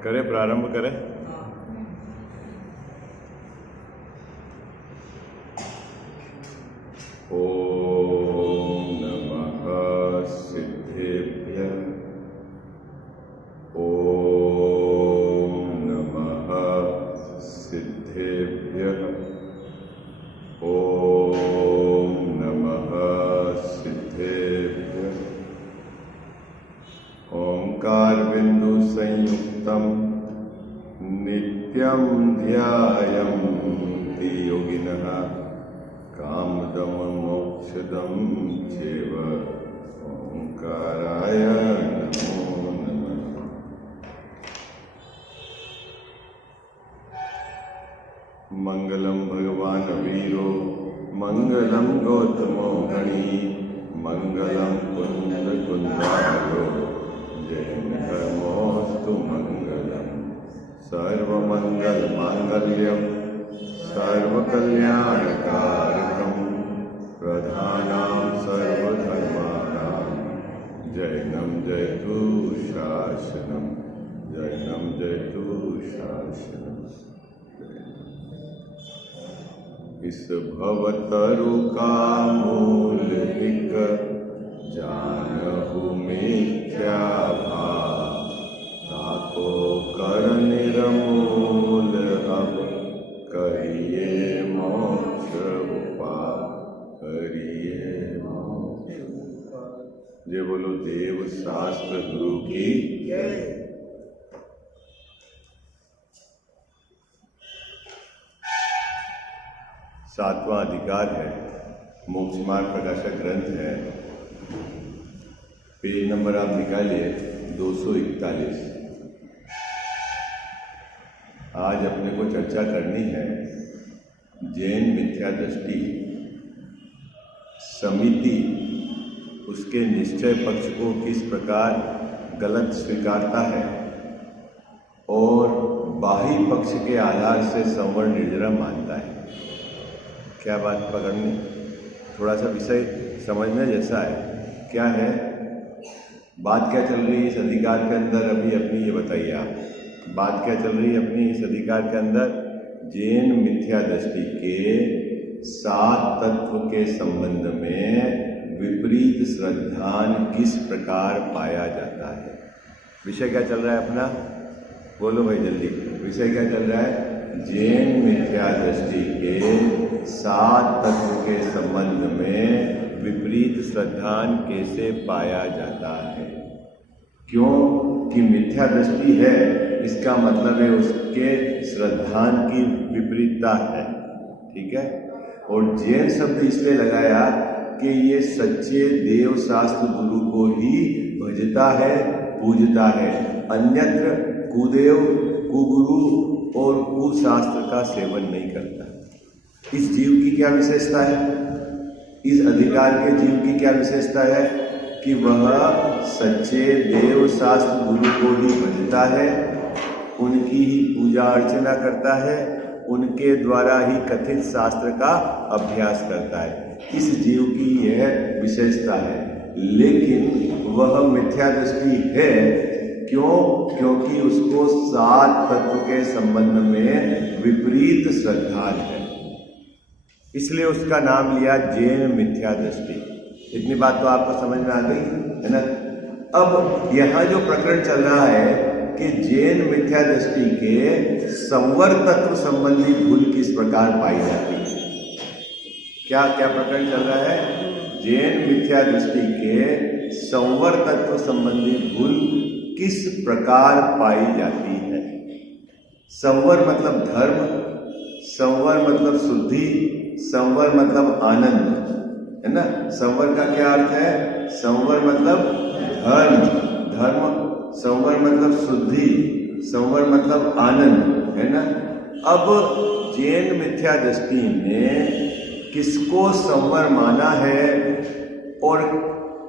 करें, प्रारंभ करें। ओम नमः सिद्धेभ्यः। ओम नमः सिद्धेभ्यः। ओम नमः सिद्धेभ्यः। ओंकार बिंदु संयुक्तम नित्यं ध्यायन्ति योगिनः कामदं मोक्षदं चैव। ओंकाराय नमो नमः। मंगलम भगवान वीरो मंगलम गौतमो गणी मंगलम कुंद कुंदारो जय धर्मोस्तु मंगलम। सर्वमंगल मांगल्यम सर्वकल्याणकारकम प्रधानां सर्वधर्माणां जैनं जयतु शासनम। जैनं जयतु शासनम। इस भवतरु का मूल हिक जानहु मिथ्या भाव ताको कर निरमूल अब करिए मोक्ष उपाय। करिए मोक्ष उपाय। जय बोलो देव शास्त्र गुरु की जय। सातवां अधिकार है, मोक्ष मार्ग प्रकाशक ग्रंथ है। पेज नंबर आप निकालिए 241। आज अपने को चर्चा करनी है जैन मिथ्या दृष्टि समिति उसके निश्चय पक्ष को किस प्रकार गलत स्वीकारता है और बाह्य पक्ष के आधार से संवर्ण निर्जरा मानता है। क्या बात पकड़नी, थोड़ा सा विषय समझने जैसा है। क्या है बात, क्या चल रही है इस अधिकार के अंदर अभी अपनी ये बताइए आप। बात क्या चल रही है अपनी इस अधिकार के अंदर? जैन मिथ्या दृष्टि के 7 तत्व के संबंध में विपरीत श्रद्धान किस प्रकार पाया जाता है। विषय क्या चल रहा है अपना, बोलो भाई जल्दी। विषय क्या चल रहा है? जैन मिथ्या दृष्टि के 7 तत्व के संबंध में विपरीत श्रद्धान कैसे पाया जाता है। क्यों कि मिथ्या दृष्टि है, इसका मतलब है उसके श्रद्धान की विपरीतता है। ठीक है। और जैन शब्द इसलिए लगाया कि ये सच्चे देव शास्त्र गुरु को ही भजता है, पूजता है। अन्यत्र कुदेव, कुगुरु और कुशास्त्र का सेवन नहीं करता। इस जीव की क्या विशेषता है? इस अधिकार के जीव की क्या विशेषता है कि वह सच्चे देव शास्त्र गुरु को ही भजता है, उनकी ही पूजा अर्चना करता है, उनके द्वारा ही कथित शास्त्र का अभ्यास करता है। इस जीव की यह विशेषता है। लेकिन वह मिथ्या दृष्टि है। क्यों? क्योंकि उसको 7 तत्व के संबंध में विपरीत श्रद्धा है, इसलिए उसका नाम लिया जैन मिथ्या दृष्टि। इतनी बात तो आपको समझ में आ गई है ना। अब यहाँ जो प्रकरण चल रहा है कि जैन मिथ्या दृष्टि के संवर तत्व संबंधी भूल किस प्रकार पाई जाती है। क्या क्या प्रकरण चल रहा है? जैन मिथ्या दृष्टि के संवर तत्व संबंधी भूल किस प्रकार पाई जाती है। संवर मतलब धर्म, संवर मतलब शुद्धि, संवर मतलब आनंद, है ना। संवर का क्या अर्थ है? संवर मतलब धर्म, धर्म, संवर मतलब शुद्धि, संवर मतलब आनंद, है ना। अब जैन मिथ्या दृष्टि ने किसको संवर माना है और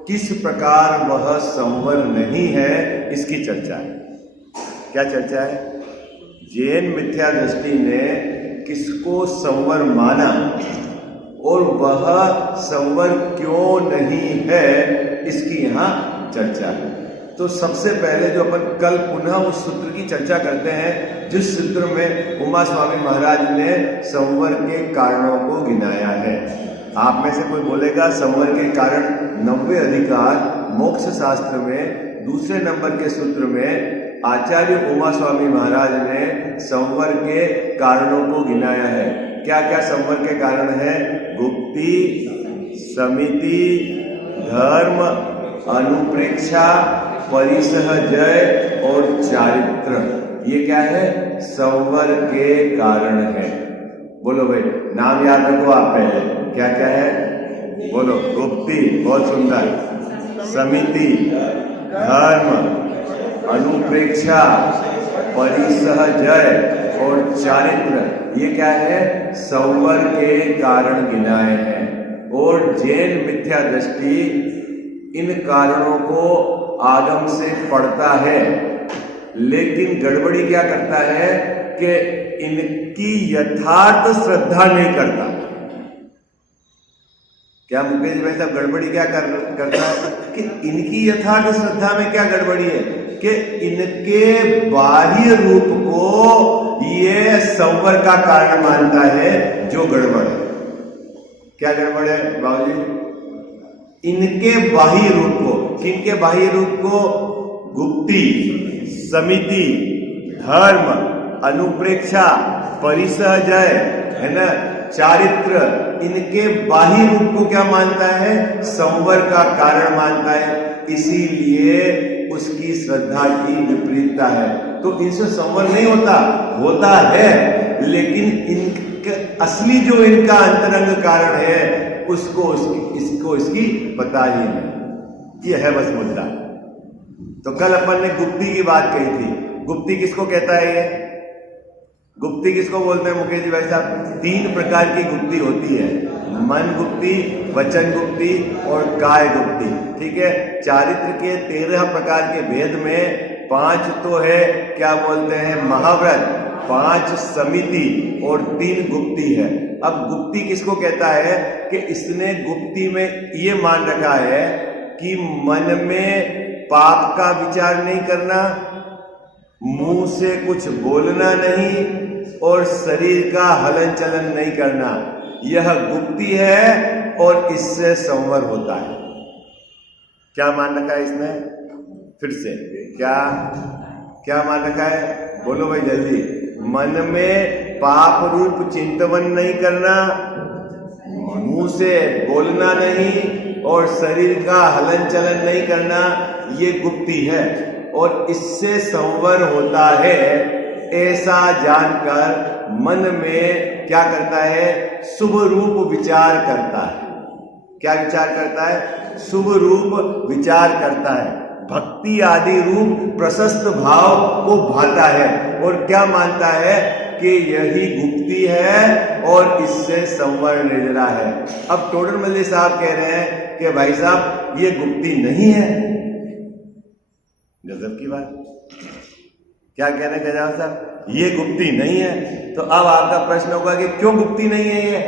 किस प्रकार वह संवर नहीं है, इसकी चर्चा है। क्या चर्चा है? जैन मिथ्या दृष्टि ने किसको संवर माना और वह संवर क्यों नहीं है, इसकी यहाँ चर्चा है। तो तो सबसे पहले जो अपन कल पुनः उस सूत्र की चर्चा करते हैं जिस सूत्र में उमा स्वामी महाराज ने संवर के कारणों को गिनाया है। आप में से कोई बोलेगा संवर के कारण 90 अधिकार मोक्ष शास्त्र में दूसरे नंबर के सूत्र में आचार्य उमा स्वामी महाराज ने संवर के कारणों को गिनाया है। क्या क्या संवर के कारण है? गुप्ति, समिति, धर्म, अनुप्रेक्षा, परिसहजय और चारित्र। ये क्या है? संवर के कारण है। बोलो भाई, नाम याद रखो आप पहले। क्या क्या है? बोलो। गुप्ति, बहुत सुंदर। समिति, धर्म, अनुप्रेक्षा, परिसहजय और चारित्र। ये क्या है? संवर के कारण गिनाए हैं। और जैन मिथ्या दृष्टि इन कारणों को आगम से पढ़ता है, लेकिन गड़बड़ी क्या करता है कि इनकी यथार्थ श्रद्धा नहीं करता। क्या मुकेश भाई साहब गड़बड़ी क्या करता है कि इनकी यथार्थ श्रद्धा में क्या गड़बड़ी है कि इनके बाह्य रूप को ये संवर का कारण मानता है, जो गड़बड़ है। क्या गड़बड़ है बाबूजी? इनके बाह्य रूप को, किनके बाह्य रूप को? गुप्ति, समिति, धर्म, अनुप्रेक्षा, परिसहजय, है ना, चारित्र, इनके बाह्य रूप को क्या मानता है? संवर का कारण मानता है। इसीलिए उसकी श्रद्धा की विपरीतता है। तो इनसे संवर नहीं होता है, लेकिन इनका असली जो इनका अंतरंग कारण है उसको इसकी पता ही नहीं। ये है बस मुद्दा। तो कल अपन ने गुप्ति की बात कही थी। गुप्ति किसको कहता है? ये गुप्ति किसको बोलते हैं मुकेश जी भाई साहब? 3 प्रकार की गुप्ति होती है। मन गुप्ति, वचन गुप्ति और काय गुप्ति। ठीक है। चारित्र के 13 प्रकार के भेद में 5 तो है क्या बोलते हैं? महाव्रत, 5 समिति और 3 गुप्ति है। अब गुप्ति किसको कहता है कि इसने गुप्ति में ये मान रखा है कि मन में पाप का विचार नहीं करना, मुंह से कुछ बोलना नहीं और शरीर का हलन चलन नहीं करना। यह गुप्ति है और इससे संवर होता है। क्या मान रखा है इसने? फिर से क्या मान रखा है? बोलो भाई जल्दी। मन में पाप रूप चिंतन नहीं करना, मुंह से बोलना नहीं और शरीर का हलन चलन नहीं करना, ये गुप्ति है और इससे संवर होता है। ऐसा जानकर मन में क्या करता है? शुभ रूप विचार करता है। क्या विचार करता है? शुभ रूप विचार करता है। भक्ति आदि रूप प्रशस्त भाव को भाता है और क्या मानता है कि यही गुप्ति है और इससे संवर निर्जरा है। अब टोडर मल्ली साहब कह रहे हैं कि भाई साहब ये गुप्ति नहीं है। गजब की बात। क्या कह रहे हैं गजाव साहब? ये गुप्ति नहीं है। तो अब आपका प्रश्न होगा कि क्यों गुप्ति नहीं है ये?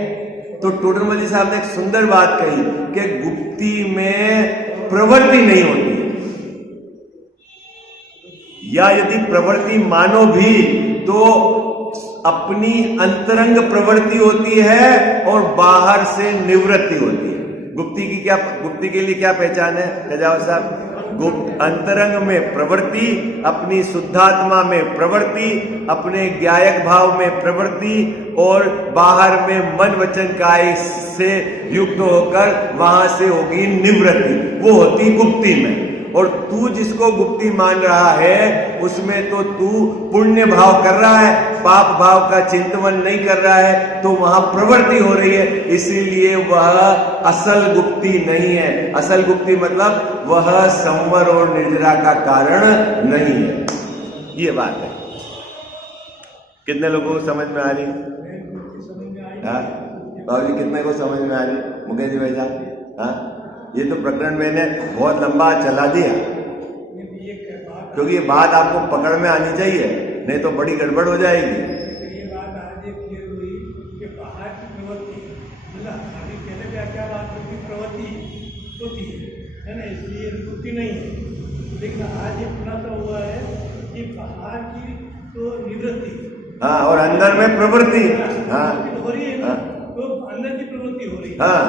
तो टोडर मल्ली साहब ने एक सुंदर बात कही कि गुप्ति में प्रवृत्ति नहीं होती, या यदि प्रवृत्ति मानो भी तो अपनी अंतरंग प्रवृत्ति होती है और बाहर से निवृत्ति होती है। गुप्ति के लिए क्या पहचान है गजाव साहब? गुप्त अंतरंग में प्रवृत्ति, अपनी शुद्धात्मा में प्रवृत्ति, अपने ज्ञायक भाव में प्रवृत्ति और बाहर में मन वचन काय से युक्त होकर वहां से होगी निवृत्ति। वो होती गुप्ति में। और तू जिसको गुप्ति मान रहा है उसमें तो तू पुण्य भाव कर रहा है, पाप भाव का चिंतन नहीं कर रहा है, तो वहां प्रवृत्ति हो रही है। इसीलिए वह असल गुप्ति नहीं है। असल गुप्ति मतलब वह संवर और निर्जरा का कारण नहीं है। ये बात है। कितने लोगों को समझ में आ रही? बाबूजी कितने को समझ में आ रही? मुकेश जी भाई साहब, हाँ, ये तो प्रकरण मैंने बहुत लंबा चला दिया क्योंकि ये बात आपको पकड़ में आनी चाहिए, नहीं तो बड़ी गड़बड़ हो जाएगी। ये बात आज क्लियर हुई कि बाहर की प्रवृत्ति, मतलब अभी पहले क्या बात होती, प्रवृत्ति होती है ना, इसलिए गुप्ति नहीं है। लेकिन आज ये खुलासा हुआ है कि बाहर की तो निवृत्ति, हाँ, और अंदर में प्रवृत्ति, हाँ हो रही है ना, हाँ तो अंदर की प्रवृत्ति हो रही है। हाँ।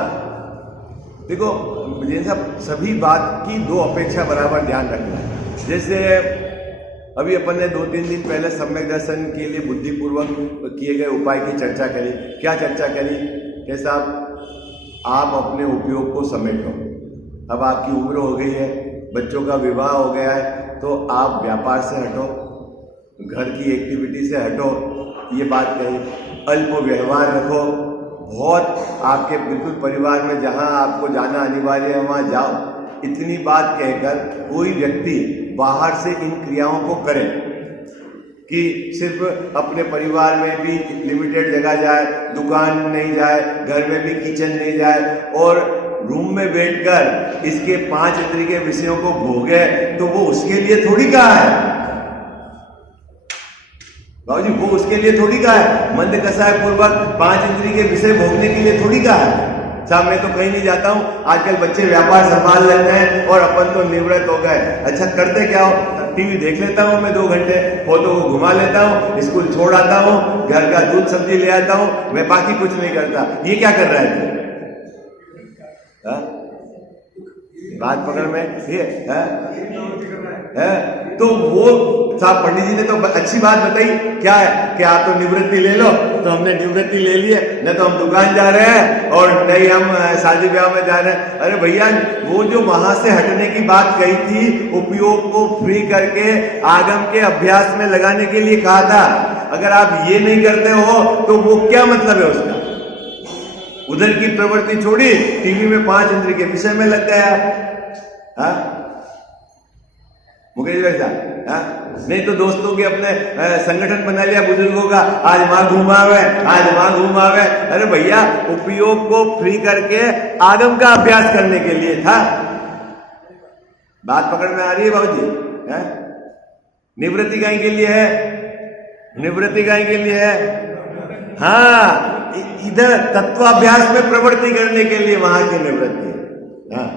देखो, जैसा सभी बात की दो अपेक्षा बराबर ध्यान रखना है। जैसे अभी अपन ने 2-3 दिन पहले सम्यक दर्शन के लिए बुद्धिपूर्वक किए गए उपाय की चर्चा करी। क्या चर्चा करी? कि साहब, आप अपने उपयोग को समेटो। अब आपकी उम्र हो गई है, बच्चों का विवाह हो गया है, तो आप व्यापार से हटो, घर की एक्टिविटी से हटो, ये बात कही। अल्प व्यवहार रखो, बहुत आपके बिल्कुल परिवार में जहां आपको जाना अनिवार्य है वहां जाओ। इतनी बात कहकर कोई व्यक्ति बाहर से इन क्रियाओं को करे कि सिर्फ अपने परिवार में भी लिमिटेड जगह जाए, दुकान नहीं जाए, घर में भी किचन नहीं जाए और रूम में बैठकर इसके 5 इंद्रिय के विषयों को भोगे, तो वो उसके लिए थोड़ी कहा है बाबूजी, वो उसके लिए थोड़ी कहा है। मंद कसाय पूर्वक 5 इंद्रिय के विषय भोगने के लिए थोड़ी कहा है। साहब, मैं तो कहीं नहीं जाता हूँ, आजकल बच्चे व्यापार संभाल लेते हैं और अपन तो निवृत्त हो गए। अच्छा, करते क्या हो? टीवी देख लेता हूँ मैं 2 घंटे, फोटो को घुमा लेता हूँ, स्कूल छोड़ आता हूँ, घर का दूध सब्जी ले आता हूँ, मैं बाकी कुछ नहीं करता। ये क्या कर रहा है? बात पकड़ में ये है। तो वो साहब पंडित जी ने तो अच्छी बात बताई, क्या है कि आप तो निवृत्ति ले लो, तो हमने निवृत्ति ले ली है, न तो हम दुकान जा रहे हैं और नहीं हम शादी ब्याह में जा रहे हैं। अरे भैया, वो जो वहां से हटने की बात कही थी, उपयोग को फ्री करके आगम के अभ्यास में लगाने के लिए कहा था। अगर आप ये नहीं करते हो तो वो क्या मतलब है उसका? उधर की प्रवृत्ति छोड़ी, टीवी में 5 इंद्रिय के विषय में लग गया। हाँ मुकेश भाई साहब, नहीं तो दोस्तों के अपने संगठन बना लिया बुजुर्गों का, आज वहां घुमावे, आज वहां घुमावे। अरे भैया, उपयोग को फ्री करके आगम का अभ्यास करने के लिए था। बात पकड़ में आ रही है बाबूजी? निवृत्ति गाय के लिए है, निवृत्ति गाय के लिए है। हाँ, इधर तत्वाभ्यास में प्रवृत्ति करने के लिए वहां की निवृत्ति। हाँ,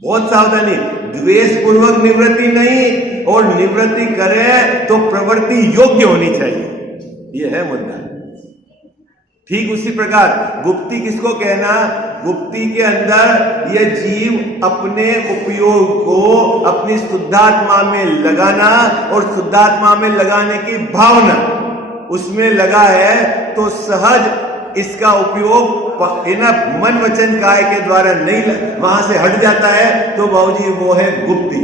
बहुत सावधानी, द्वेष पूर्वक निवृत्ति नहीं, और निवृत्ति करे तो प्रवृत्ति योग्य होनी चाहिए। यह है मुद्दा। ठीक उसी प्रकार गुप्ती किसको कहना? गुप्ती के अंदर यह जीव अपने उपयोग को अपनी शुद्धात्मा में लगाना और शुद्धात्मा में लगाने की भावना उसमें लगा है, तो सहज इसका उपयोग मन वचन काय के द्वारा नहीं वहां से हट जाता है, तो बाबूजी वो है गुप्ती।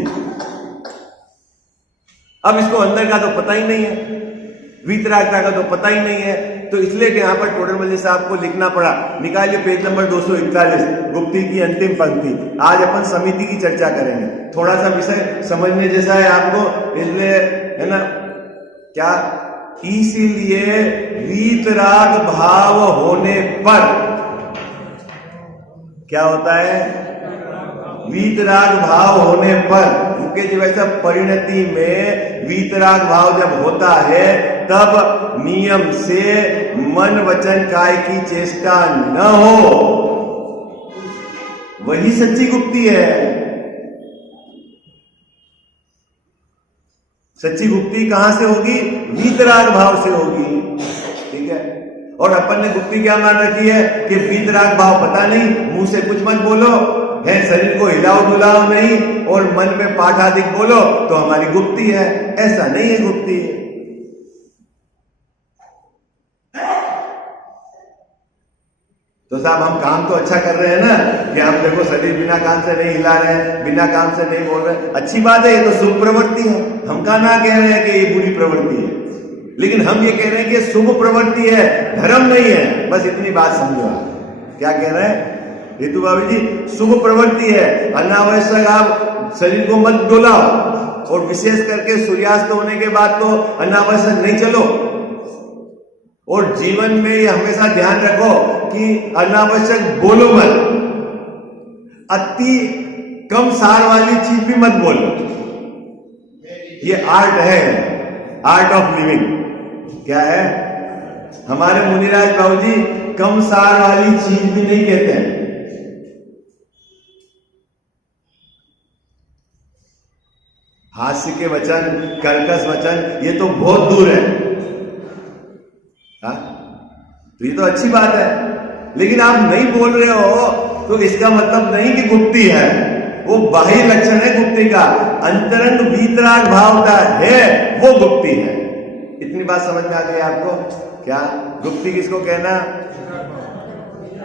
अब इसको अंदर का तो पता ही नहीं है, वीतरागता का तो पता ही नहीं है, तो इसलिए कि यहां पर टोडरमल साहब को लिखना पड़ा। निकालिए पेज नंबर 241, गुप्ती की अंतिम पंक्ति। आज अपन समिति की चर्चा करेंगे, थोड़ा सा विषय समझने जैसा है आपको, इसलिए है ना। क्या? इसीलिए वीतराग भाव होने पर क्या होता है? वीतराग भाव होने पर, क्योंकि जो ऐसा परिणति में वीतराग भाव जब होता है, तब नियम से मन वचन काय की चेष्टा न हो, वही सच्ची गुप्ती है। सच्ची गुप्ती कहां से होगी? वीतराग भाव से होगी। ठीक है। और अपन ने गुप्ती क्या मान रखी है कि वीतराग भाव पता नहीं, मुंह से कुछ मत बोलो, है शरीर को हिलाओ डुलाओ नहीं, और मन में पाठाधिक बोलो तो हमारी गुप्ती है। ऐसा नहीं है गुप्ती। तो साहब, हम काम तो अच्छा कर रहे हैं ना, कि हम देखो शरीर बिना काम से नहीं हिला रहे हैं, बिना काम से नहीं बोल रहे, अच्छी बात है, ये तो शुभ प्रवृत्ति है। हम कहा ना कह रहे हैं कि ये बुरी प्रवृत्ति है, लेकिन हम ये कह रहे हैं कि शुभ प्रवृत्ति है, धर्म नहीं है। बस इतनी बात समझो आप। क्या कह रहे हैं हेतु बाबू जी? शुभ प्रवृत्ति है, अनावश्यक आप शरीर को मत डोलाओ, और विशेष करके सूर्यास्त होने के बाद तो अनावश्यक नहीं चलो। और जीवन में ये हमेशा ध्यान रखो कि अनावश्यक बोलो मत, अति कम सार वाली चीज भी मत बोलो। ये आर्ट है, आर्ट ऑफ लिविंग। क्या है? हमारे मुनिराज बाबूजी कम सार वाली चीज भी नहीं कहते हैं। हास्य के वचन, कर्कश वचन, ये तो बहुत दूर है। हाँ, तो ये तो अच्छी बात है, लेकिन आप नहीं बोल रहे हो तो इसका मतलब नहीं कि गुप्ती है, वो बाह्य लक्षण है गुप्ती का। अंतरंग वीतराग भावता है वो गुप्ती है। इतनी बात समझ में आ गई आपको? क्या गुप्ती किसको कहना?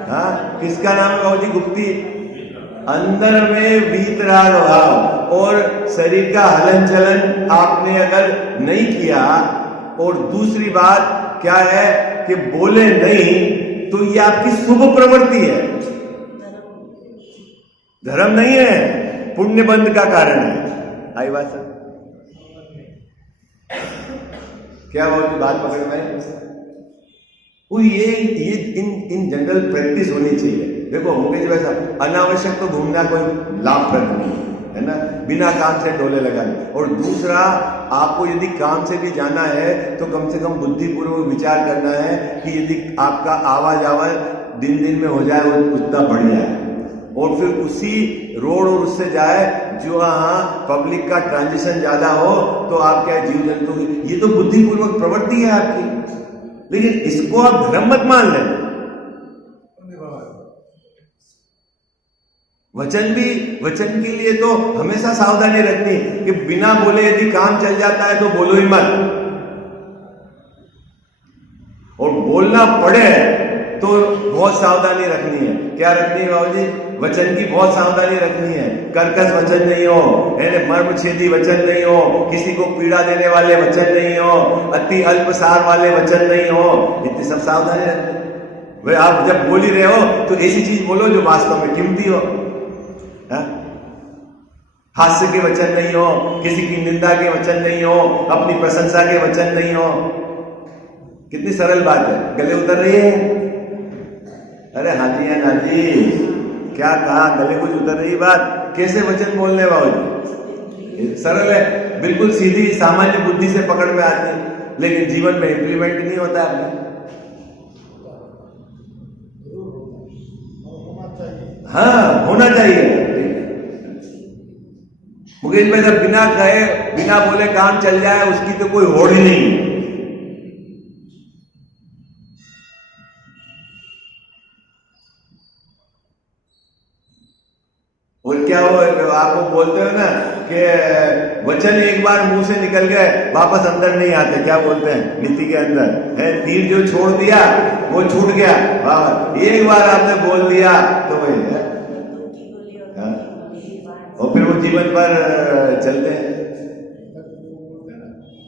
हाँ, किसका नाम है बाबू जी गुप्ती? अंदर में वीतराग भाव और शरीर का हलन चलन आपने अगर नहीं किया, और दूसरी बात क्या है कि बोले नहीं, तो ये आपकी शुभ प्रवृत्ति है, धर्म नहीं है, पुण्य बंध का कारण है। आई बात सर? क्या बात पकड़ में? वो ये इन जनरल प्रैक्टिस होनी चाहिए। देखो मुकेश भाई साहब, अनावश्यक तो घूमना कोई लाभप्रद नहीं है ना, बिना काम से डोले लगाने। और दूसरा, आपको यदि काम से भी जाना है तो कम से कम बुद्धिपूर्वक विचार करना है कि यदि आपका आवा जावा दिन दिन में हो जाए वो उतना बढ़िया है, और फिर उसी रोड और उससे जाए जो हाँ पब्लिक का ट्रांजिशन ज्यादा हो, तो आप क्या जीव जंतु, ये तो बुद्धिपूर्वक प्रवृत्ति है आपकी, लेकिन इसको आप धर्म मत मान लें। वचन के लिए तो हमेशा सावधानी रखनी कि बिना बोले यदि काम चल जाता है तो बोलो ही मत, और बोलना पड़े तो बहुत सावधानी रखनी है। क्या रखनी है बाबू जी? वचन की बहुत सावधानी रखनी है। कर्कश वचन नहीं हो, मर्म छेदी वचन नहीं हो, किसी को पीड़ा देने वाले वचन नहीं हो, अति अल्पसार वाले वचन नहीं हो, इतनी सब सावधानी रखनी। भाई आप जब बोल ही रहे हो तो ऐसी चीज बोलो जो वास्तव में कीमती हो। हास्य के वचन नहीं हो, किसी की निंदा के वचन नहीं हो, अपनी प्रशंसा के वचन नहीं हो। कितनी सरल बात है, गले उतर रही है? अरे हाँ जी, है ना जी, क्या कहा, गले कुछ उतर रही बात? कैसे वचन बोलने बाबू? सरल है, बिल्कुल सीधी सामान्य बुद्धि से पकड़ में आती है, लेकिन जीवन में इंप्लीमेंट नहीं होता है। हाँ, होना चाहिए। मुकेश भाई जब बिना कहे बिना बोले काम चल जाए उसकी तो कोई होड़ ही नहीं है। और क्या हो, आपको बोलते हो ना कि वचन एक बार मुंह से निकल गए वापस अंदर नहीं आते, क्या बोलते हैं नीति के अंदर है, तीर जो छोड़ दिया वो छूट गया, एक बार आपने बोल दिया तो वही है, और फिर वो जीवन पर चलते हैं,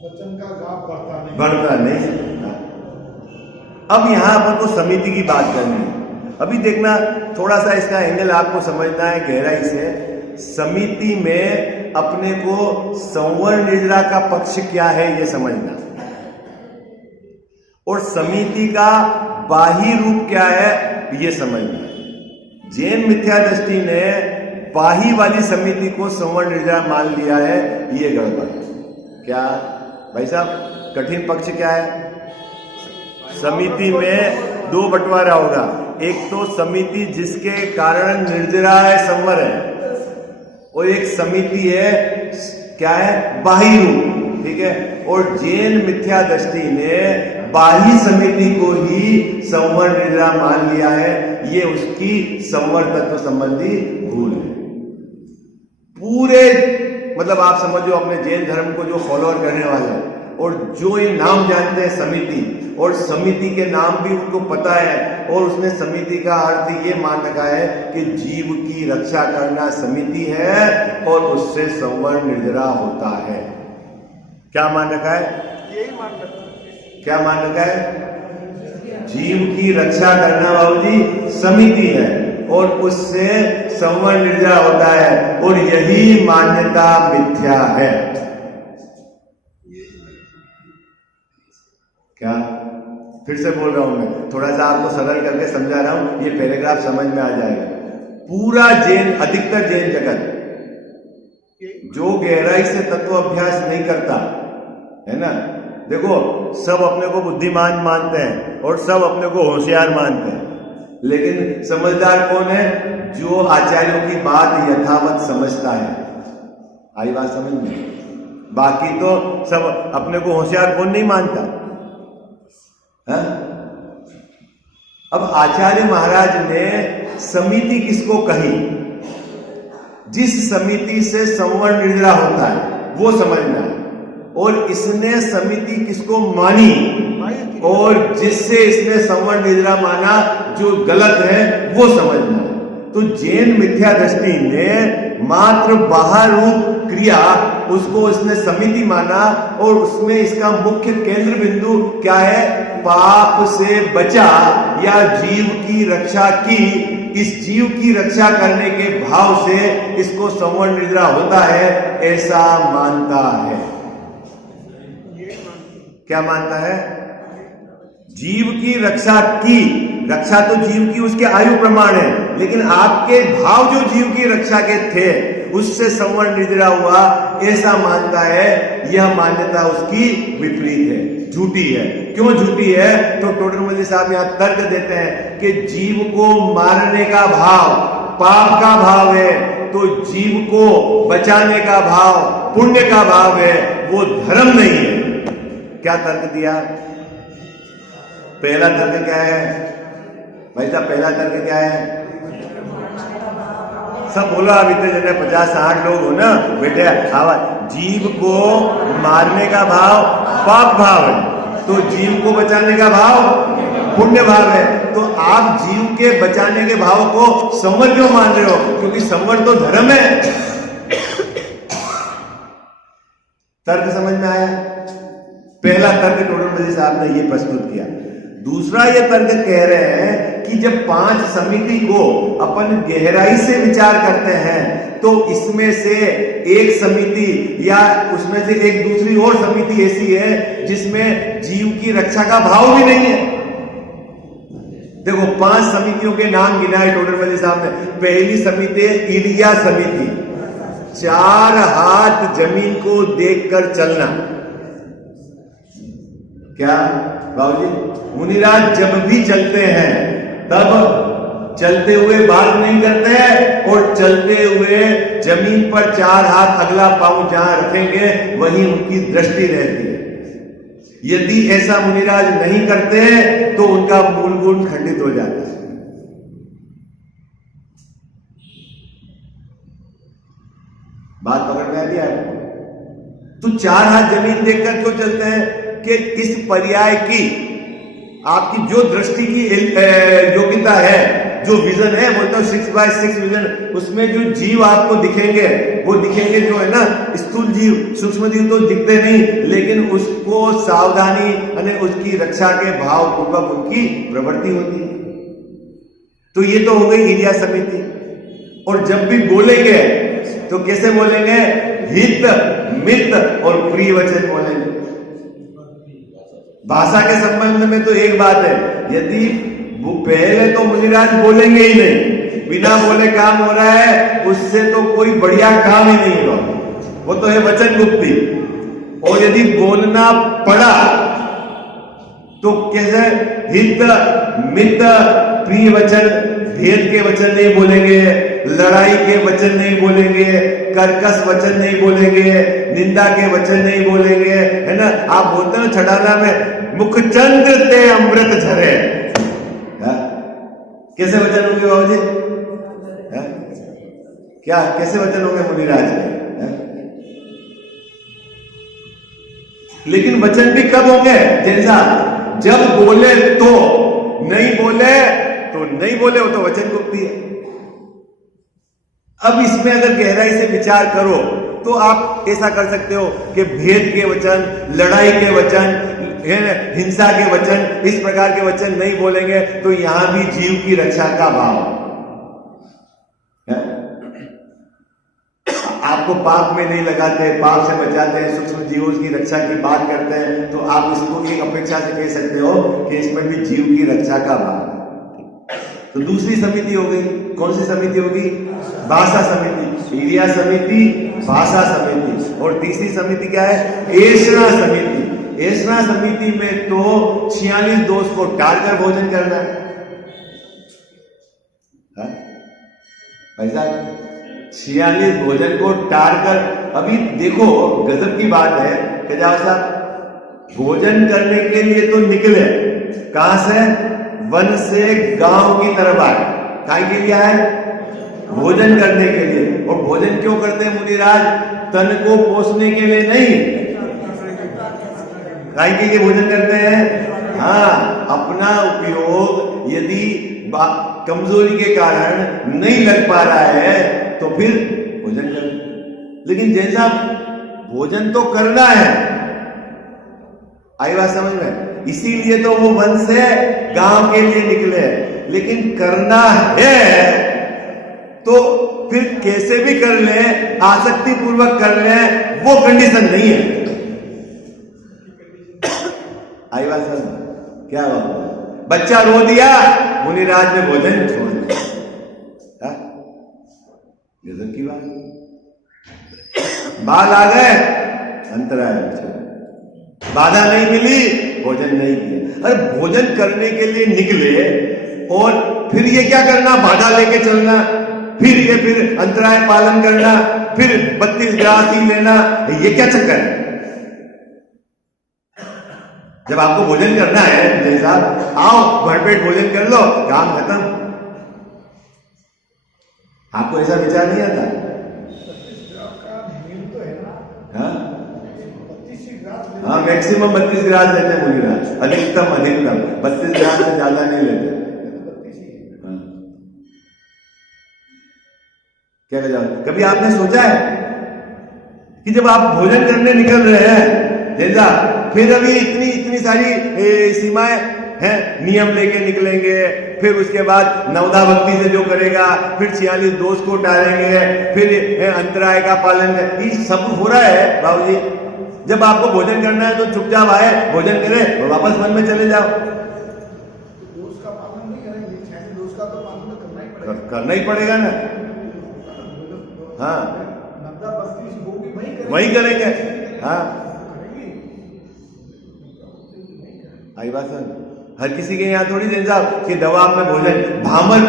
वचन का गाप बढ़ता नहीं। अब यहां पर तो समिति की बात करनी है। अभी देखना, थोड़ा सा इसका एंगल आपको समझना है गहराई से। समिति में अपने को संवर्ण निर्जरा का पक्ष क्या है ये समझना, और समिति का बाह्य रूप क्या है ये समझना। जैन मिथ्या दृष्टि ने बाही वाली समिति को संवर्ण निर्जरा मान लिया है, ये गड़बड़। क्या भाई साहब, कठिन पक्ष क्या है? समिति में दो बंटवारा होगा, एक तो समिति जिसके कारण निर्जरा है, संवर है, और एक समिति है क्या है, बाही रूप, ठीक है। और जैन मिथ्या दृष्टि ने बाही समिति को ही संवर निर्जरा मान लिया है, ये उसकी संवर तत्व संबंधी भूल है। पूरे मतलब आप समझो अपने जैन धर्म को जो फॉलोअर करने वाले हैं और जो ये नाम जानते हैं समिति, और समिति के नाम भी उनको पता है, और उसने समिति का अर्थ ये मान रखा है कि जीव की रक्षा करना समिति है और उससे संवर्ण निर्जरा होता है। क्या मान रखा है? यही मान रखा है। क्या मान रखा है? जीव की रक्षा करना बाबूजी समिति है और उससे संवर्ण निर्जरा होता है, और यही मान्यता मिथ्या है। क्या फिर से बोल रहा हूं मैं, थोड़ा सा आपको सरल करके समझा रहा हूं, ये पैराग्राफ समझ में आ जाएगा। पूरा जैन, अधिकतर जैन जगत जो गहराई से तत्व अभ्यास नहीं करता है ना, देखो सब अपने को बुद्धिमान मानते हैं और सब अपने को होशियार मानते हैं, लेकिन समझदार कौन है? जो आचार्यों की बात यथावत समझता है। आई बात समझ में? बाकी तो सब अपने को होशियार कौन नहीं मानता है? अब आचार्य महाराज ने समिति किसको कही? जिस समिति से संवर्ण निर्जरा होता है वो समझना है। और इसने समिति किसको मानी और जिससे इसने संवर्ण निर्जरा माना जो गलत है वो समझना है। तो जैन मिथ्या दृष्टि ने मात्र बाहर रूप क्रिया उसको इसने समिति माना और उसमें इसका मुख्य केंद्र बिंदु क्या है? पाप से बचा या जीव की रक्षा की। इस जीव की रक्षा करने के भाव से इसको संवर्ण निर्जरा होता है ऐसा मानता है। क्या मानता है? जीव की रक्षा की। रक्षा तो जीव की उसके आयु प्रमाण है, लेकिन आपके भाव जो जीव की रक्षा के थे उससे संवर्ण निर्जरा हुआ ऐसा मानता है। यह मान्यता उसकी विपरीत है, झूठी है। क्यों झूठी है? तो टोडरमल साहब यहां तर्क देते हैं कि जीव को मारने का भाव पाप का भाव है, तो जीव को बचाने का भाव पुण्य का भाव है, वो धर्म नहीं है। क्या तर्क दिया? पहला तर्क क्या है भाई साहब? पहला तर्क क्या है? सब बोलो आप, इतने जने 50-60 लोग हो ना बेटे, आवाज। जीव को मारने का भाव पाप भाव है, तो जीव को बचाने का भाव पुण्य भाव है। तो आप जीव के बचाने के भाव को संवर क्यों मान रहे हो? क्योंकि संवर तो धर्म है। तर्क समझ में आया? पहला तर्क टोडरमल साहब ने ये प्रस्तुत किया। दूसरा ये तर्क कह रहे हैं कि जब 5 समिति को अपन गहराई से विचार करते हैं तो इसमें से एक समिति या उसमें से एक दूसरी और समिति ऐसी है जिसमें जीव की रक्षा का भाव भी नहीं है। देखो 5 समितियों के नाम गिनाए टोडरमल साहब ने। पहली समिति इलिया समिति, 4 हाथ जमीन को देखकर चलना। क्या बाबूजी? मुनिराज जब भी चलते हैं तब चलते हुए बात नहीं करते हैं और चलते हुए जमीन पर 4 हाथ अगला पांव जहां रखेंगे वहीं उनकी दृष्टि रहती है। यदि ऐसा मुनिराज नहीं करते हैं तो उनका मूल गुण खंडित हो जाता है। बात पकड़ में आ रही है आपको? तो 4 हाथ जमीन देखकर क्यों चलते हैं? कि इस पर्याय की आपकी जो दृष्टि की योग्यता है, जो विजन है, बोलता हूं 6x6 विजन, उसमें जो जीव आपको दिखेंगे वो दिखेंगे जो है ना स्थूल जीव, सूक्ष्म जीव तो दिखते नहीं, लेकिन उसको सावधानी यानी उसकी रक्षा के भाव पूर्वक उनकी प्रवृत्ति होती है। तो ये तो हो गई इलिया समिति। और जब भी बोलेंगे तो कैसे बोलेंगे? हित मित और प्रिय वचन बोलेंगे। भाषा के संबंध में तो एक बात है, यदि वो पहले तो मुनिराज बोलेंगे ही नहीं, बिना बोले काम हो रहा है, उससे तो कोई बढ़िया काम ही नहीं होगा, वो तो है वचन गुप्ती। और यदि बोलना पड़ा तो कैसे? हित मित प्रिय वचन, भेद के वचन नहीं बोलेंगे, लड़ाई के वचन नहीं बोलेंगे, कर्कश वचन नहीं बोलेंगे, निंदा के वचन नहीं बोलेंगे, है ना? आप बोलते हो छठाना में मुखचंद्र ते अमृत झरे, कैसे वचन होंगे बाबूजी? क्या कैसे वचन होंगे मुनिराज के? लेकिन वचन भी कब होंगे? जैसा जब बोले तो, नहीं बोले तो नहीं बोले, हो तो वचन गुप्ती है। अब इसमें अगर गहराई से विचार करो तो आप ऐसा कर सकते हो कि भेद के वचन, लड़ाई के वचन, हिंसा के वचन, इस प्रकार के वचन नहीं बोलेंगे तो यहां भी जीव की रक्षा का भाव है। आपको पाप में नहीं लगाते, पाप से बचाते हैं, सूक्ष्म जीवों की रक्षा की बात करते हैं, तो आप इसको एक अपेक्षा से कह सकते हो कि इसमें भी जीव की रक्षा का भाव है। तो दूसरी समिति हो गई, कौन सी समिति होगी? भाषा समिति, इलिया समिति, भाषा समिति। और तीसरी समिति क्या है? ऐषणा समिति। ऐषणा समिति में तो 46 दोष को टालकर भोजन करना है। भाई साहब 46 भोजन को टालकर अभी देखो गजब की बात है कजाव साहब, भोजन करने के लिए तो निकले, कहां से? वन से गांव की तरफ आए, काय के लिए आए? भोजन करने के लिए। और भोजन क्यों करते हैं मुनिराज? तन को पोषने के लिए नहीं, काय के लिए भोजन करते हैं? हाँ, अपना उपयोग यदि कमजोरी के कारण नहीं लग पा रहा है तो फिर भोजन कर। लेकिन जैसा भोजन तो करना है, आई बात समझ में? इसीलिए तो वो वन से गांव के लिए निकले, लेकिन करना है तो फिर कैसे भी कर ले, आसक्ति पूर्वक कर ले, वो कंडीशन नहीं है। आई बात समझ? क्या बात? बच्चा रो दिया, मुनिराज ने भोजन छोड़ दिया, गजब की बात। बाल आ गए, अंतराय, बाधा नहीं मिली, भोजन नहीं किया। अरे भोजन करने के लिए निकले और फिर ये क्या करना? बाधा लेके चलना, फिर अंतराय पालन करना, फिर 32 ग्रास ही लेना, ये क्या चक्कर है? जब आपको भोजन करना है जैसा, आओ भरपेट भोजन कर लो, काम खत्म। आपको ऐसा विचार नहीं आता? हाँ, मैक्सिमम 32 ग्रास लेते हैं मुनिराज, अधिकतम 32 ग्रास से ज्यादा नहीं लेते। हाँ। क्या कह जाओ? कभी आपने सोचा है कि जब आप भोजन करने निकल रहे हैं जैसा, फिर अभी इतनी सारी सीमाएं हैं, नियम लेके निकलेंगे, फिर उसके बाद नवदा भक्ति से जो करेगा, फिर 46 दोष को टालेंगे, फिर अंतराय का पालन, ये सब हो रहा है बाबूजी। जब आपको भोजन करना है तो चुपचाप आए, भोजन करें और वापस वन में चले जाओ। दोष का पालन नहीं करेंगे, 46 दोष का तो पालन तो करना ही पड़ेगा ना। हाँ, नवदा भक्ति वो भी वही करेंगे। हाँ, आई बात सर, हर किसी के यहाँ थोड़ी देन साहब कि दवा में भोजन भामर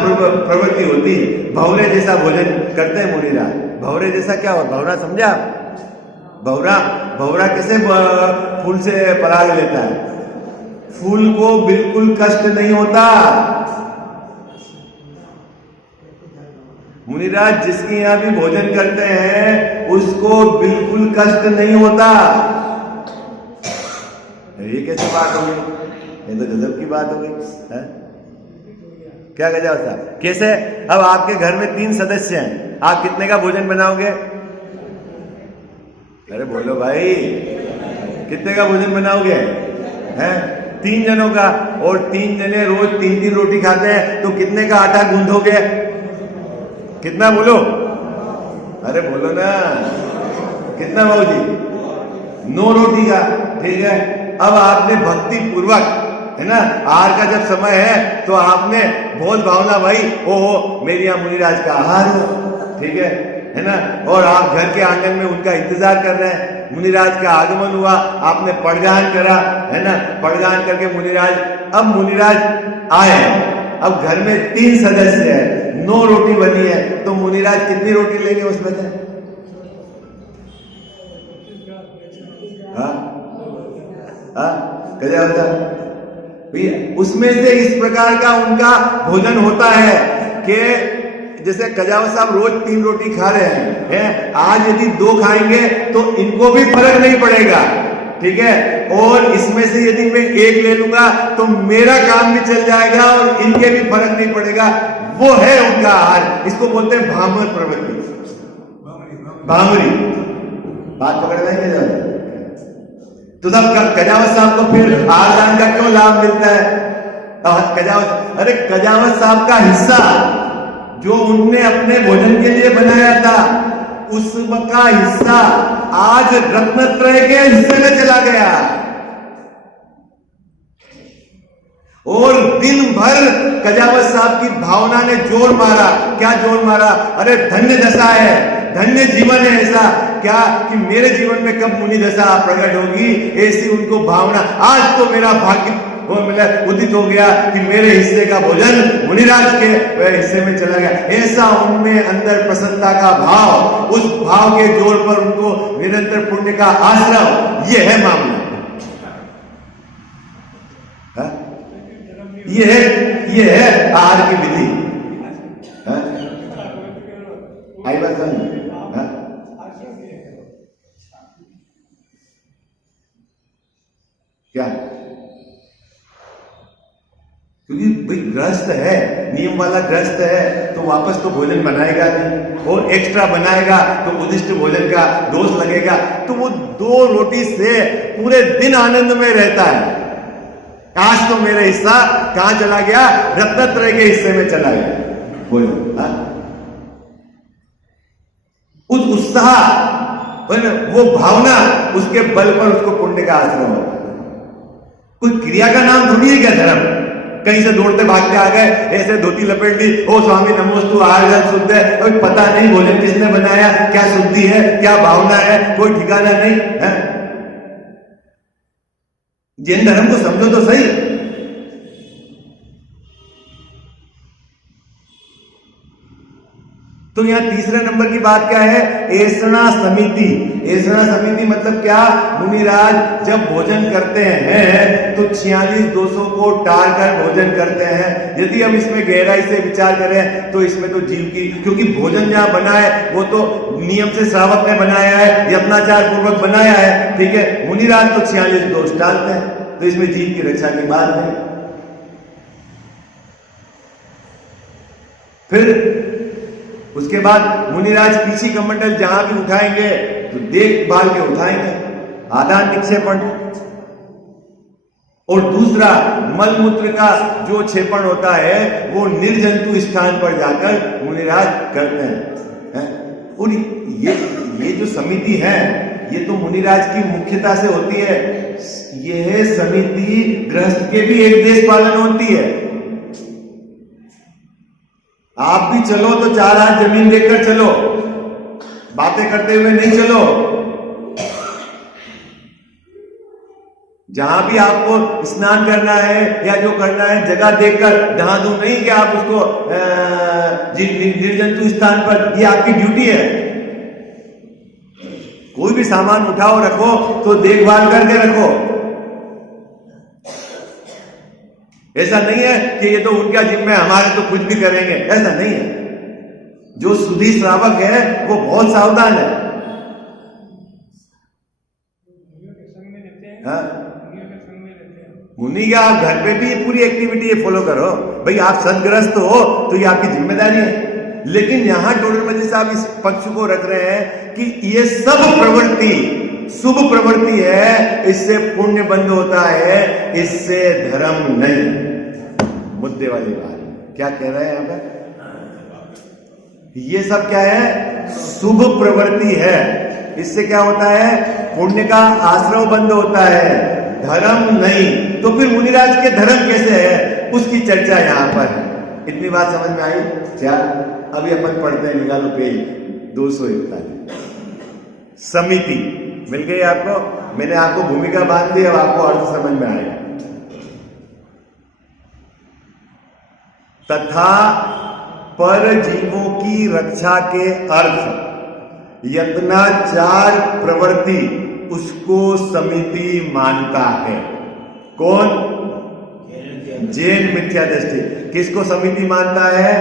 प्रवृत्ति होती है, भवरे जैसा भोजन करते हैं मुनिराज। भवरे जैसा क्या हो? भवरा समझा? भवरा कैसे फूल से पराग लेता है? फूल को बिल्कुल कष्ट नहीं होता। मुनिराज जिसके यहाँ भी भोजन करते हैं उसको बिल्कुल कष्ट नहीं होता। ये कैसे बात हो गई? ये तो गजब की बात हो गई है? क्या गजब था? कैसे? अब आपके घर में 3 सदस्य हैं, आप कितने का भोजन बनाओगे? अरे बोलो भाई, कितने का भोजन बनाओगे? हैं? 3 जनों का, और 3 जने रोज 3-3 रोटी खाते हैं, तो कितने का आटा गूंथोगे? कितना बोलो? अरे बोलो ना, कितना बाबूजी? 9 रोटी का, ठीक है। अब आपने भक्ति पूर्वक, है ना, आहार का जब समय है तो आपने बहुत भावना भाई, ओहो मेरी यहाँ मुनिराज का आहार हो, ठीक है ना, और आप घर के आंगन में उनका इंतजार कर रहे हैं। मुनिराज का आगमन हुआ, आपने पड़गान करा, है ना, पड़गान करके अब मुनिराज आए, अब घर में 3 सदस्य है, 9 रोटी बनी है, तो मुनिराज कितनी रोटी लेंगे उसमें से? क्या होता भैया? उसमें से इस प्रकार का उनका भोजन होता है कि जैसे कजावत साहब रोज 3 रोटी खा रहे हैं, आज यदि 2 खाएंगे तो इनको भी फर्क नहीं पड़ेगा, ठीक है, और इसमें से यदि मैं 1 ले लूंगा तो मेरा काम भी चल जाएगा और इनके भी फर्क नहीं पड़ेगा। वो है उनका आहार, इसको बोलते हैं भामर प्रवृत्ति, भामरी। बात पकड़ में नहीं जाती? तो तब कजावत साहब को फिर आदान का क्यों लाभ मिलता है? अरे कजावत साहब का हिस्सा जो उनने अपने भोजन के लिए बनाया था, उसका हिस्सा आज रत्नत्रय के हिस्से में चला गया, और दिन भर कजावत साहब की भावना ने जोर मारा। क्या जोर मारा? अरे धन्य दशा है, धन्य जीवन है ऐसा, क्या कि मेरे जीवन में कब मुनि दशा प्रकट होगी, ऐसी उनको भावना। आज तो मेरा भाग्य वो मिला उदित हो गया कि मेरे हिस्से का भोजन मुनिराज के हिस्से में चला गया। ऐसा उनमें अंदर प्रसन्नता का भाव, उस भाव के जोर पर उनको निरंतर पुण्य का आश्रम, ये है मामला। ये है आहार की विधि। आई बात समझ? क्या? क्योंकि भाई गृहस्थ है, नियम वाला गृहस्थ है, तो वापस तो भोजन बनाएगा नहीं, और एक्स्ट्रा बनाएगा तो उदिष्ट भोजन का दोष लगेगा। तो वो 2 रोटी से पूरे दिन आनंद में रहता है। आज तो मेरा हिस्सा कहां चला गया? रत्नत्रय के हिस्से में चला गया भोजन। उस उत्साह, वो भावना, उसके बल पर उसको पुण्य का आश्रम होगा। कोई क्रिया का नाम थोड़ी है क्या धर्म? कहीं से दौड़ते भागते आ गए, ऐसे धोती लपेट ली, ओ स्वामी नमोस्तु, आहार जल शुद्ध है, कोई पता नहीं भोजन किसने बनाया, क्या शुद्धि है, क्या भावना है, कोई ठिकाना नहीं है। जैन धर्म को समझो तो सही। तो यहां तीसरे नंबर की बात क्या है? ऐसणा समिति। ऐसणा समिति मतलब क्या? मुनिराज जब भोजन करते हैं तो 46 दोषों को टाल कर भोजन करते हैं। यदि हम इसमें गहराई से विचार करें तो इसमें तो जीव की, क्योंकि भोजन जहां बना है वो तो नियम से श्रावक ने बनाया है, यत्नाचार पूर्वक बनाया है, ठीक है। मुनिराज तो 46 दोष टालते हैं, तो इसमें जीव की रक्षा की बात है। फिर उसके बाद मुनिराज पीछी कमंडल जहां भी उठाएंगे तो देखभाल के उठाएंगे, आदान निक्षेपण। और दूसरा, मलमूत्र का जो क्षेपण होता है वो निर्जंतु स्थान पर जाकर मुनिराज करते हैं। और ये जो समिति है ये तो मुनिराज की मुख्यता से होती है। यह समिति गृहस्थ के भी एक देश पालन होती है। आप भी चलो तो 4 हाथ जमीन देखकर चलो, बातें करते हुए नहीं चलो। जहां भी आपको स्नान करना है या जो करना है जगह देखकर, दहादू नहीं कि आप उसको निर्जंतु स्थान पर, ये आपकी ड्यूटी है। कोई भी सामान उठाओ रखो तो देखभाल करके रखो। ऐसा नहीं है कि ये तो उनका जिम्मे, हमारे तो कुछ भी करेंगे, ऐसा नहीं है। जो सुधी श्रावक है वो बहुत सावधान है। मुनि क्या, आप घर पे भी पूरी एक्टिविटी फॉलो करो भाई। आप सदग्रस्त हो तो ये आपकी जिम्मेदारी है। लेकिन यहां टोडरमल साहब इस पक्ष को रख रहे हैं कि ये सब प्रवृत्ति शुभ प्रवृत्ति है, इससे पुण्य बंद होता है, इससे धर्म नहीं। मुद्दे वाली बात क्या कह रहे हैं यहां पर? ये सब क्या है? शुभ प्रवृत्ति है। इससे क्या होता है? पुण्य का आश्रय बंद होता है, धर्म नहीं। तो फिर मुनिराज के धर्म कैसे है, उसकी चर्चा यहां पर। इतनी बात समझ में आई क्या? अभी अपन पढ़ते हैं, निकालो पेज 241। समिति मिल गई आपको? मैंने आपको भूमिका बांध दी, अब आपको अर्थ समझ में आएगा। तथा पर जीवों की रक्षा के अर्थ यत्नाचार प्रवृत्ति उसको समिति मानता है। कौन? जैन मिथ्या दृष्टि किसको समिति मानता है?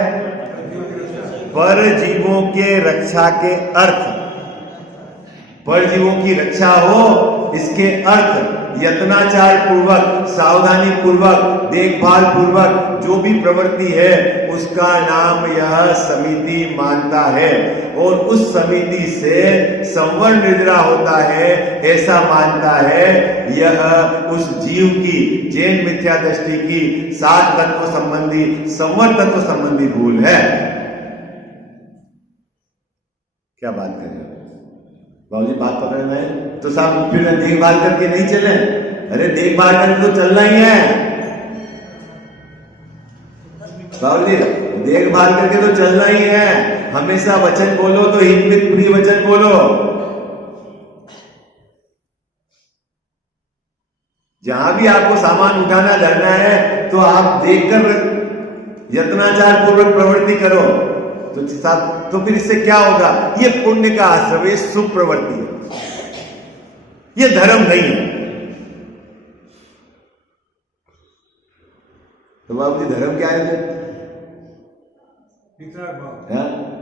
पर जीवों के रक्षा के अर्थ, पर जीवों की रक्षा हो, इसके अर्थ यत्नाचार पूर्वक, सावधानी पूर्वक, देखभाल पूर्वक जो भी प्रवृत्ति है उसका नाम यह समिति मानता है। और उस समिति से संवर निर्जरा होता है, ऐसा मानता है। यह उस जीव की, जैन मिथ्या दृष्टि की 7 तत्व संबंधी, संवर तत्व संबंधी भूल है। क्या बात कर रहे हो बाबूजी? बात पकड़ रहे हैं तो साहब फिर देखभाल करके नहीं चले? अरे देखभाल करके तो चलना ही है बाबूजी, देखभाल करके तो चलना ही है। हमेशा वचन बोलो तो हित प्रिय वचन बोलो। जहां भी आपको सामान उठाना धरना है तो आप देखकर यत्नाचार पूर्वक प्रवृत्ति करो, तो फिर इससे क्या होगा? ये पुण्य का आश्रम, ये शुभ प्रवृत्ति है, ये धर्म नहीं है। तो बाबू जी धर्म क्या है?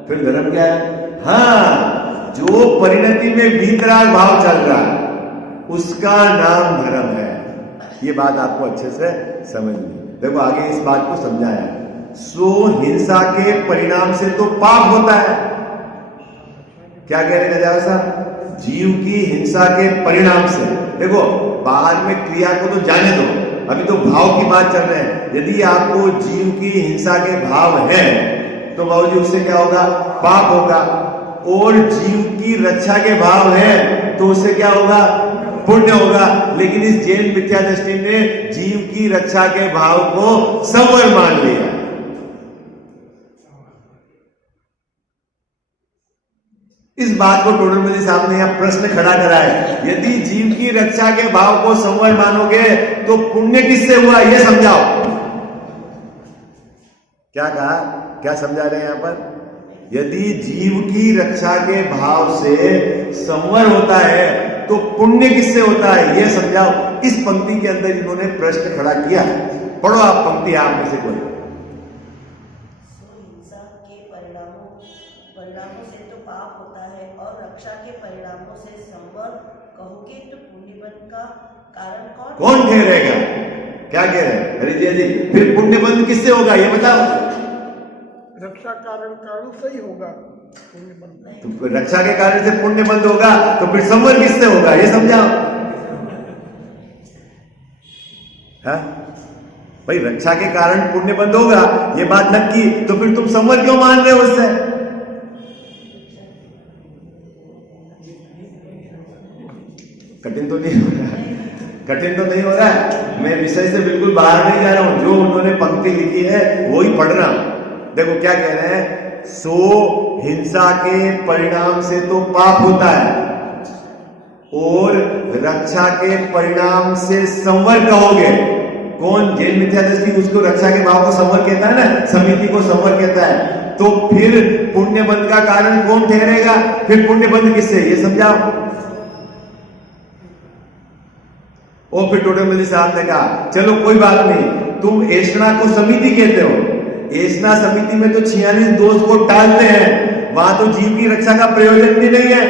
फिर धर्म क्या है? हाँ, जो परिणति में वीतराग भाव चल रहा है उसका नाम धर्म है। ये बात आपको अच्छे से समझनी। देखो आगे इस बात को समझाया, सो हिंसा के परिणाम से तो पाप होता है। क्या कह रहे गजानन साहब? जीव की हिंसा के परिणाम से। देखो बाहर में क्रिया को तो जाने दो, अभी तो भाव की बात चल रही है। यदि आपको जीव की हिंसा के भाव है तो बाबू जी उससे क्या होगा? पाप होगा। और जीव की रक्षा के भाव है तो उससे क्या होगा? पुण्य होगा। लेकिन इस जैन मिथ्या दृष्टि ने जीव की रक्षा के भाव को संवर मान लिया। इस बात को टोडरमल साहब ने यहां प्रश्न खड़ा करा है। यदि जीव की रक्षा के भाव को संवर मानोगे तो पुण्य किससे हुआ ये समझाओ। क्या कहा? क्या समझा रहे हैं यहां पर? यदि जीव की रक्षा के भाव से संवर होता है तो पुण्य किससे होता है ये समझाओ। इस पंक्ति के अंदर इन्होंने प्रश्न खड़ा किया। पढ़ो आप पंक्ति, आप में से कोई। हिंसा के परिणामों से तो पाप होता है और रक्षा के परिणामों से संवर कहोगे तो पुण्य बंध का कारण कौन ठहरेगा? क्या कह रहे हैं हरिजय जी? फिर पुण्य बंध किससे होगा ये बताओ। रक्षा कारण से ही होगा पुण्य बंध। तो रक्षा के कारण से पुण्य बंध होगा तो फिर संवर किससे होगा ये समझाओ। हाँ भाई, रक्षा के कारण पुण्य बंध होगा ये बात नक्की, तो फिर तुम संवर क्यों मान रहे हो उससे? कठिन तो नहीं हो रहा है? कठिन तो नहीं हो रहा है? मैं विषय से बिल्कुल बाहर नहीं जा रहा हूं, जो उन्होंने पंक्ति लिखी है वो ही पढ़ रहा हूं। देखो क्या कह रहे हैं, सो हिंसा के परिणाम से तो पाप होता है और रक्षा के परिणाम से संवर कहोगे। कौन? जैन मिथ्या दृष्टि उसको रक्षा के भाव को संवर कहता है ना, समिति को संवर कहता है। तो फिर पुण्य बंध का कारण कौन ठहरेगा? फिर पुण्य बंध किससे ये समझाओ। और फिर टोडरमल साहब ने कहा चलो कोई बात नहीं, तुम ऐषणा को समिति कहते हो, ऐषणा समिति में तो 46 दोष को टालते हैं, वहां तो जीव की रक्षा का प्रयोजन भी नहीं है,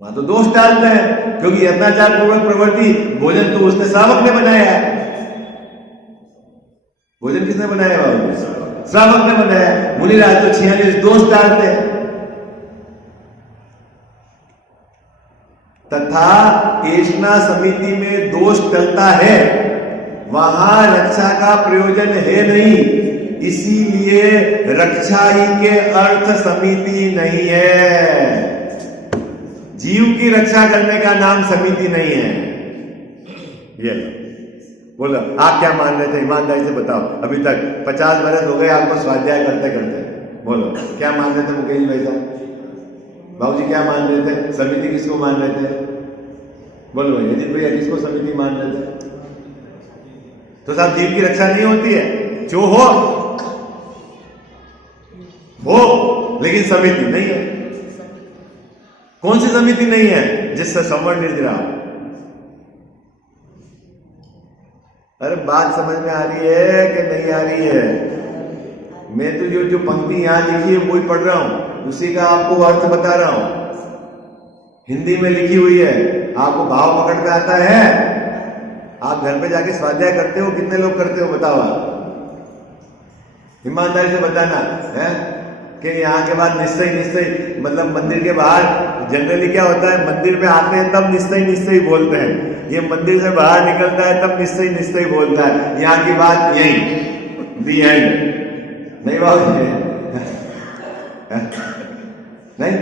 वहां तो दोष टालते हैं क्योंकि यत्नाचार पूर्वक प्रवृत्ति। भोजन तो उसने श्रावक ने बनाया है। भोजन किसने बनाया? बाबू श्रावक ने बनाया। मुनिराज तो 46 दोष टालते हैं। तथा ऐषणा समिति में दोष टलता है, वहां रक्षा का प्रयोजन है नहीं, इसीलिए रक्षा ही के अर्थ समिति नहीं है। जीव की रक्षा करने का नाम समिति नहीं है। ये बोलो आप क्या मान रहे थे? ईमानदारी से बताओ। अभी तक 50 बरस हो गए आपको स्वाध्याय करते करते। बोलो क्या मान रहे थे मुकेश भाई साहब? बाबूजी क्या मान रहे थे? समिति किसको मान रहे थे? बोलो भाई अजीत भैया किसको समिति मान रहे थे? तो साहब जीव की रक्षा नहीं होती है, जो हो लेकिन समिति नहीं है। कौन सी समिति नहीं है? जिससे संवर निर्जरा। अरे बात समझ में आ रही है कि नहीं आ रही है? मैं तो जो पंक्ति यहां लिखी है वो ही पढ़ रहा हूं, उसी का आपको अर्थ बता रहा हूं। हिंदी में लिखी हुई है, आपको भाव पकड़ में आता है? आप घर पे जाके स्वाध्याय करते हो? कितने लोग करते हो बताओ आप? ईमानदारी से बताना है कि यहाँ के बाद निश्चय मतलब मंदिर के बाहर जनरली क्या होता है, मंदिर में आते हैं तब निश्चय बोलते हैं, ये मंदिर से बाहर निकलता है तब निश्चय बोलता है। यहाँ की बात यही, दी एंड। नहीं बात नहीं,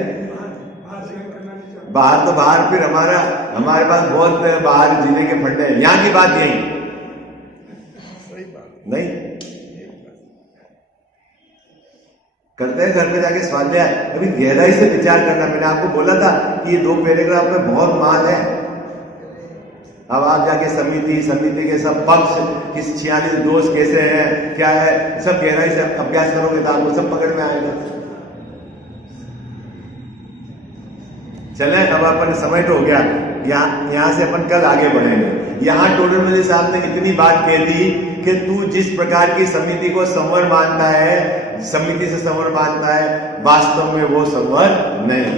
बाहर तो बाहर, फिर हमारे पास बहुत बाहर जीने के फंडे हैं। यहाँ की बात यही नहीं करते हैं। घर पे जाके स्वाध्याय अभी गहराई से विचार करना। मैंने आपको बोला था कि ये 2 पैराग्राफ में बहुत मान है। अब आप जाके समिति के सब पक्ष किस 46 दोष कैसे हैं, क्या है, सब गहराई से अभ्यास करोगे तो आपको सब पकड़ में आएगा। चले, अब अपन समय तो हो गया, यहाँ से अपन कल आगे बढ़ेंगे। यहाँ टोडरमल साहब ने इतनी बात कह दी कि तू जिस प्रकार की समिति को संवर मानता है, समिति से संवर मानता है, वास्तव में वो संवर नहीं।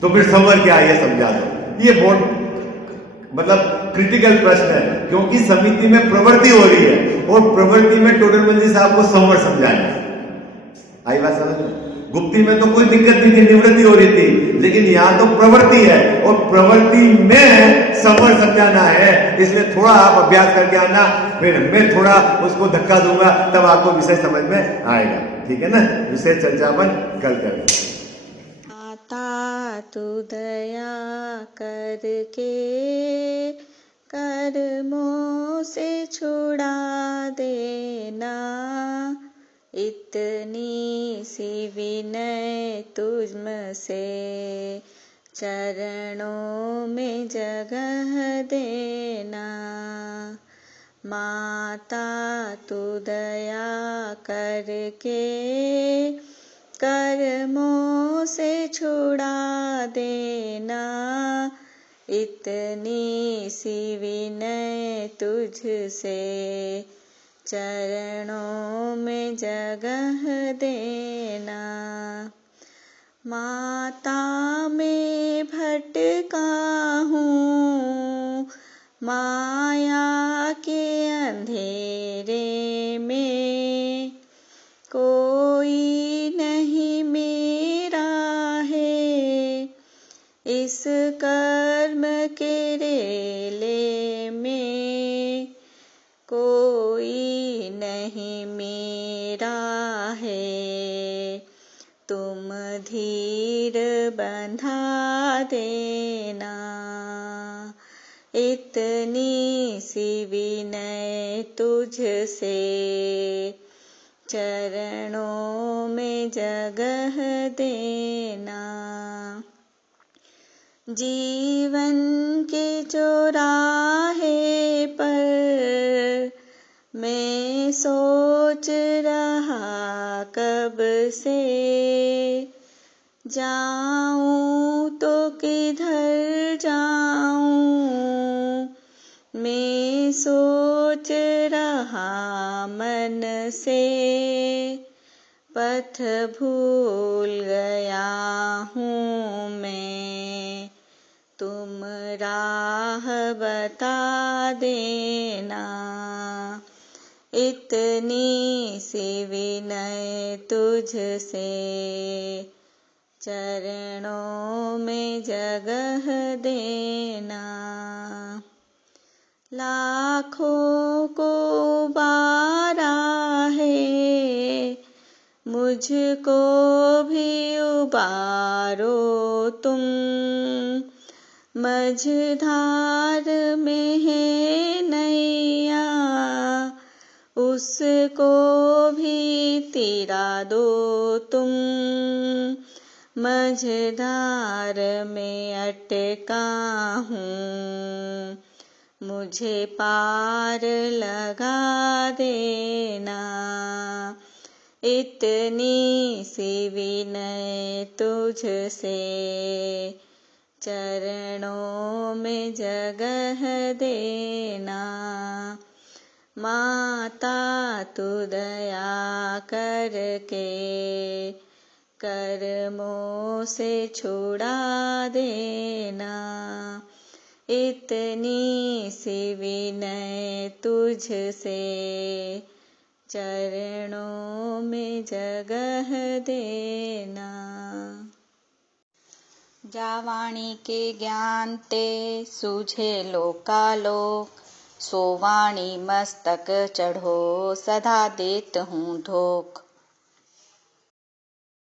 तो फिर संवर क्या है ये समझा दो। ये बहुत मतलब क्रिटिकल प्रश्न है, क्योंकि समिति में प्रवृत्ति हो रही है और प्रवृत्ति में टोडरमल साहब को संवर समझाना है। आई बात समझ में? गुप्ती में तो कोई दिक्कत नहीं थी, निवृत्ति हो रही थी, लेकिन यहाँ तो प्रवृत्ति है और प्रवृत्ति में संवर समझाना है। इसलिए थोड़ा आप अभ्यास करके आना, फिर मैं थोड़ा उसको धक्का दूंगा, तब आपको विषय समझ में आएगा। ठीक है ना? विषय चर्चा अपन कल करेंगे। माता तू दया करके कर्मों से छुड़ा देना, इतनी सी विनय तुझसे चरणों में जगह देना। माता तू दया करके कर्मों से छुड़ा देना, इतनी सी विनय तुझसे चरणों में जगह देना। माता में भटका हूँ माया के अंधेरे में, कोई नहीं मेरा है इस कर्म के रेले में, कोई नहीं मेरा है, तुम धीर बंधा देना। इतनी सी विनय तुझसे चरणों में जगह देना। जीवन के चौराहे पर मैं सोच रहा कब से, जाऊं तो किधर जाऊं, मैं सोच रहा मन से, पथ भूल गया हूँ मैं, तुम राह बता देना। इतनी सी विनय तुझसे चरणों में जगह देना। लाखों को उबारा है, मुझको भी उबारो तुम, मझधार में है नैया, उसको भी तिरा दो तुम, मझधार में अटका हूँ, मुझे पार लगा देना। इतनी सी विनय तुझसे चरणों में जगह देना। माता तू दया करके कर्मों से छुड़ा देना। इतनी सी विनय तुझसे चरणों में जगह देना। जावाणी के ज्ञान ते सूझे लोकालोक, सोवाणी मस्तक चढ़ो सदा देत हूँ धोख।